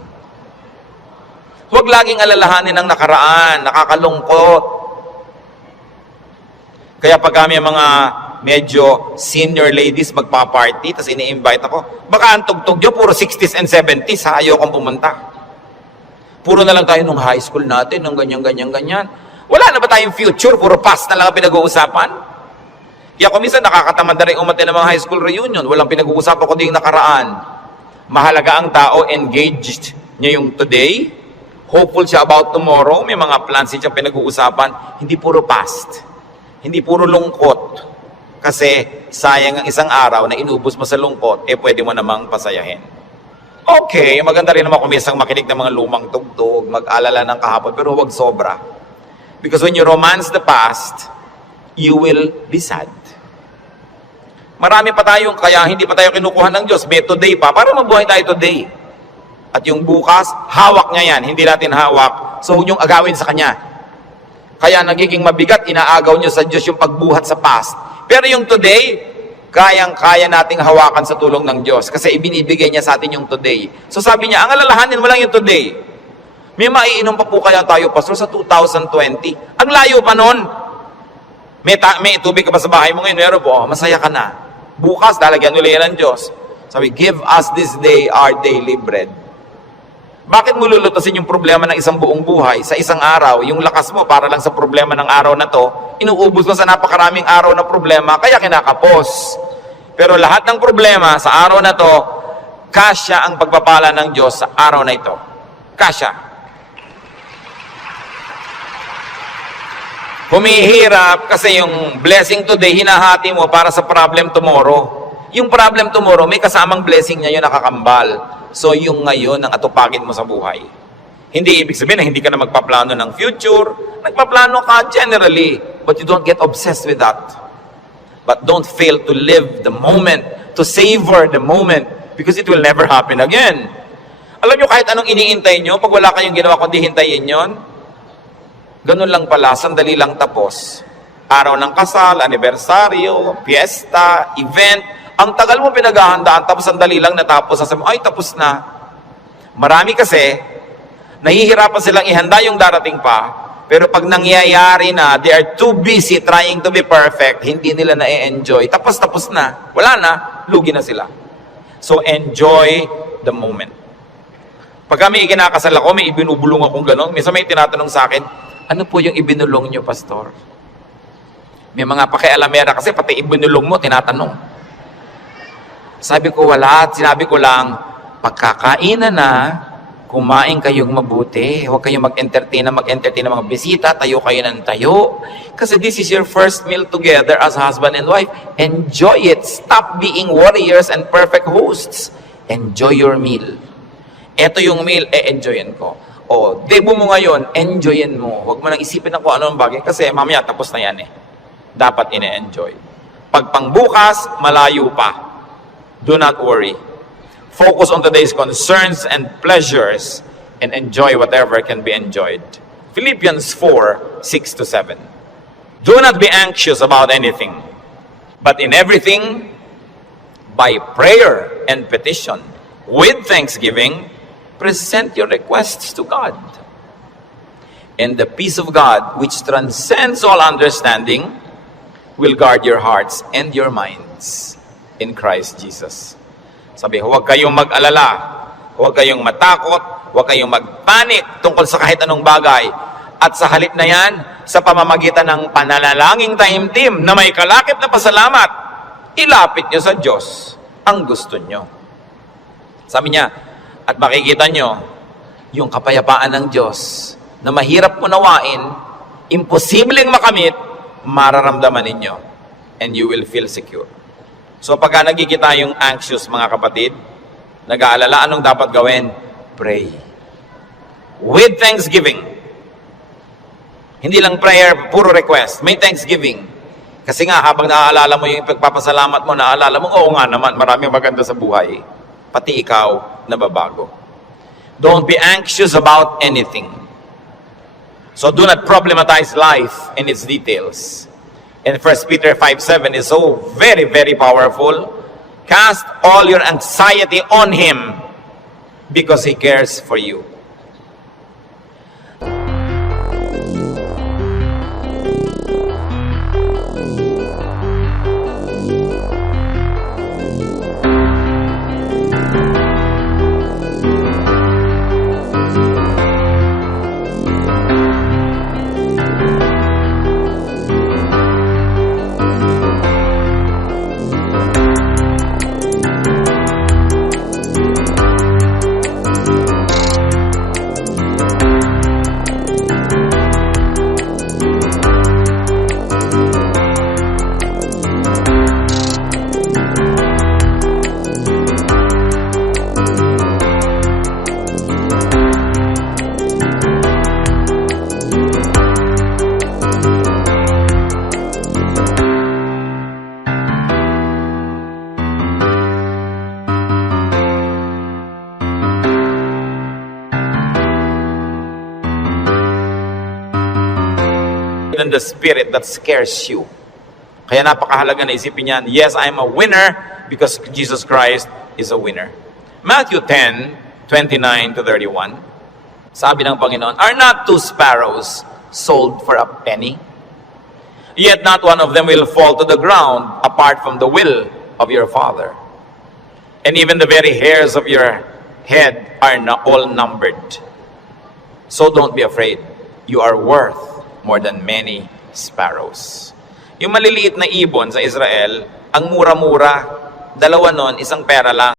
Huwag laging alalahanin ang nakaraan, nakakalungkot. Kaya pag kami mga medyo senior ladies magpa-party, tapos ini-invite ako, baka ang tugtog nyo, puro 60s and 70s, ayokong pumunta. Puro na lang tayo nung high school natin, nung ganyan. Wala na ba tayong future? Puro past na lang ang pinag-uusapan? Kaya kung minsan nakakatamad na rin umati ng mga high school reunion, walang pinag-uusapan kundi yung nakaraan. Mahalaga ang tao, engaged niya yung today, hopeful siya about tomorrow, may mga plans siya pinag-uusapan, hindi puro past, hindi puro lungkot. Kasi sayang ang isang araw na inubos mo sa lungkot, pwede mo namang pasayahin. Okay, maganda rin naman kung minsan makinig ng mga lumang tugtog, mag-alala ng kahapon, pero huwag sobra. Because when you romance the past, you will be sad. Marami pa tayong, kaya hindi pa tayo kinukuha ng Diyos, may today pa, para mabuhay tayo today. At yung bukas, hawak niya yan, hindi natin hawak, so huwag niyong agawin sa Kanya. Kaya nagiging mabigat, inaagaw niyo sa Diyos yung pagbuhat sa past. Pero yung today, kayang-kaya nating hawakan sa tulong ng Diyos, kasi ibinibigay niya sa atin yung today. So sabi niya, ang alalahanin mo lang yung today. May maiinom pa po kaya tayo, Pastor, sa 2020. Ang layo pa nun. May tubig ka pa sa bahay mo ngayon, meron po, masaya ka na. Bukas, lalagyan ulit yan ng Diyos. Sabi, give us this day our daily bread. Bakit mo lulutasin yung problema ng isang buong buhay sa isang araw? Yung lakas mo para lang sa problema ng araw na to, inuubos mo sa napakaraming araw na problema, kaya kinakapos. Pero lahat ng problema sa araw na to, kasya ang pagpapala ng Diyos sa araw na ito. Kasya. Humihirap kasi yung blessing today, hinahati mo para sa problem tomorrow. Yung problem tomorrow, may kasamang blessing niya yun nakakambal. So yung ngayon ang atupagin mo sa buhay. Hindi ibig sabihin na hindi ka na magpaplano ng future. Nagpaplano ka generally, but you don't get obsessed with that. But don't fail to live the moment, to savor the moment, because it will never happen again. Alam nyo, kahit anong iniintay nyo, pag wala kayong ginawa kundi hintayin yon, ganun lang pala, sandali lang tapos. Araw ng kasal, anibersaryo, fiesta, event, ang tagal mo pinaghahandaan, tapos sandali lang natapos, sasabi mo, ay tapos na. Marami kasi, nahihirapan silang ihanda yung darating pa, pero pag nangyayari na, they are too busy trying to be perfect, hindi nila na-enjoy. Tapos na. Wala na, lugi na sila. So enjoy the moment. Pag kami ikinakasal ako, may ibinubulong akong gano'n. Minsan may tinatanong sa akin, ano po yung ibinulong nyo, Pastor? May mga pakialamera kasi pati ibinulong mo, tinatanong. Sabi ko, wala. Sinabi ko lang, pagkakainan na, kumain kayong mabuti. Huwag kayong mag-entertain ng mga bisita. Tayo kayo ng tayo. Kasi this is your first meal together as husband and wife. Enjoy it. Stop being warriors and perfect hosts. Enjoy your meal. Ito yung meal, enjoyin ko. O, debo mo ngayon, enjoyin mo. Huwag mo nang isipin na kung ano ang bagay. Kasi mamaya tapos na yan eh. Dapat ine-enjoy. Pag pangbukas, malayo pa. Do not worry. Focus on today's concerns and pleasures and enjoy whatever can be enjoyed. Philippians 4:6-7. Do not be anxious about anything, but in everything, by prayer and petition, with thanksgiving, present your requests to God. And the peace of God, which transcends all understanding, will guard your hearts and your minds in Christ Jesus. Sabi, huwag kayong mag-alala, huwag kayong matakot, huwag kayong mag-panic tungkol sa kahit anong bagay. At sa halip na yan, sa pamamagitan ng pananalangin taimtim na may kalakip na pasalamat, ilapit nyo sa Diyos ang gusto nyo. Sabi niya, at makikita nyo, yung kapayapaan ng Diyos na mahirap unawain, imposibleng makamit, mararamdaman ninyo. And you will feel secure. So pagka nagkikita yung anxious mga kapatid, nag-aalala, anong dapat gawin? Pray. With thanksgiving. Hindi lang prayer, puro request. May thanksgiving. Kasi nga, habang naaalala mo yung pagpapasalamat mo, naaalala mo, oo nga naman, maraming maganda sa buhay. Pati ikaw, nababago. Don't be anxious about anything. So do not problematize life and its details. And 1 Peter 5:7 is so very, very powerful. Cast all your anxiety on Him because He cares for you. And the spirit that scares you. Kaya napakahalaga na isipin yan, yes, I'm a winner because Jesus Christ is a winner. Matthew 10:29-31. Sabi ng Panginoon, are not 2 sparrows sold for a penny? Yet not one of them will fall to the ground apart from the will of your Father. And even the very hairs of your head are all numbered. So don't be afraid. You are worth more than many sparrows. Yung maliliit na ibon sa Israel, ang mura-mura, dalawa nun, isang pera lang.